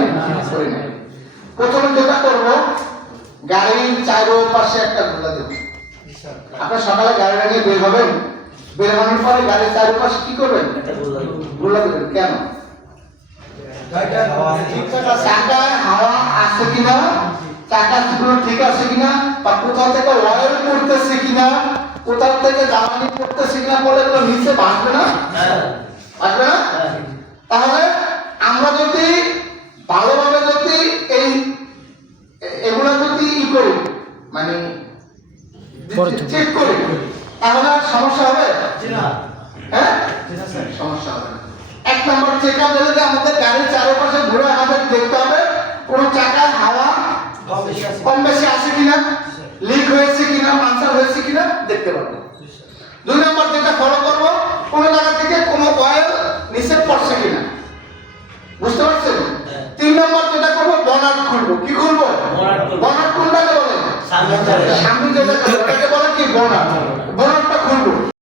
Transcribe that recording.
করেছিলাম? করি নাই। প্রথমে যেটা করবো, গাড়ির চারপাশে একটা গোলা দেব। আপনার সকালে গাড়িটা নিয়ে বের হবেন, বের হওয়ার পরে গাড়ির চারপাশে কি করবেন? গোলা দেবেন। কেন? চাকায় হাওয়া আছে কিনা, চাকা চিকনো ঠিক আছে কিনা, বা কোথাও থেকে অয়েল পড়তেছে কিনা, কোথাও থেকে জ্বালানি পড়তেছে কিনা, বলে এগুলো নিচে ভাসবে না? ভাসবে না? তাহলে আমরা যদি ভালোভাবে যদি এগুলো যদি করি, মানে চেক করি, তাহলে আর সমস্যা হবে? হ্যাঁ, সমস্যা হবে না। এক নম্বর চেক আপ হলে যে আমাদের গাড়ির চারপাশে ঘুরে আমাদের দেখতে হবে কোনো চাকায় হাওয়া কম বেশি আছে কিনা, লিক হয়েছে কিনা, পাংচার হয়েছে কিনা দেখতে পাবো। দুই নম্বর যেটা ফলো করবো, কোনো জায়গা থেকে কোনো অয়েল নিচে পড়ছে কিনা, বুঝতে পারছেন? তিন নম্বর যেটা করবো, বনাট খুলবো। কি খুলবো? বনাট কোনটাকে বলে? সামনে যেটা